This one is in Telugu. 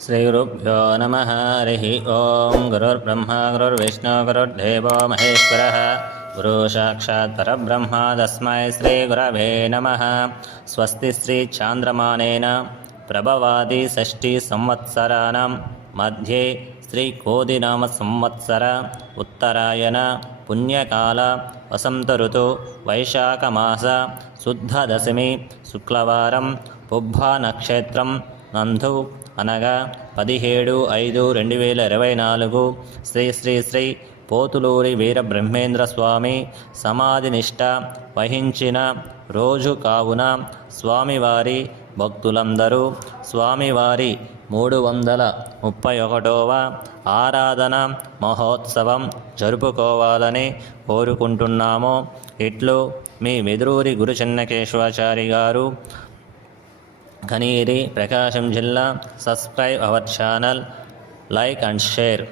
श्रीगुरुभ्यो नमः। हरिः ओं। गुरुर्ब्रह्मा गुरुर्विष्णु गुरुर्देवो महेश्वरः गुरुसाक्षात् परब्रह्म तस्मै श्रीगुरवे नमः। स्वस्ति श्रीचान्द्रमानेन प्रभवादि षष्ठी संवत्सराणां मध्ये श्रीकोदिनामसंवत्सर उत्तरायण पुण्यकाल वसंतऋतु वैशाखमास शुद्धदशमी शुक्लवारं पुब्बा नक्षत्रं నందు అనగా 17/5/2024 శ్రీ శ్రీ శ్రీ పోతులూరి వీరబ్రహ్మేంద్ర స్వామి సమాధి నిష్ఠ వహించిన రోజు కావున స్వామివారి భక్తులందరూ స్వామివారి 331వ ఆరాధన మహోత్సవం జరుపుకోవాలని కోరుకుంటున్నాము. ఇట్లు మీ వెదురూరి గురు చెన్నకేశవాచారి గారు, Kaniri, Prakasham Jilla. Subscribe our channel, like and share.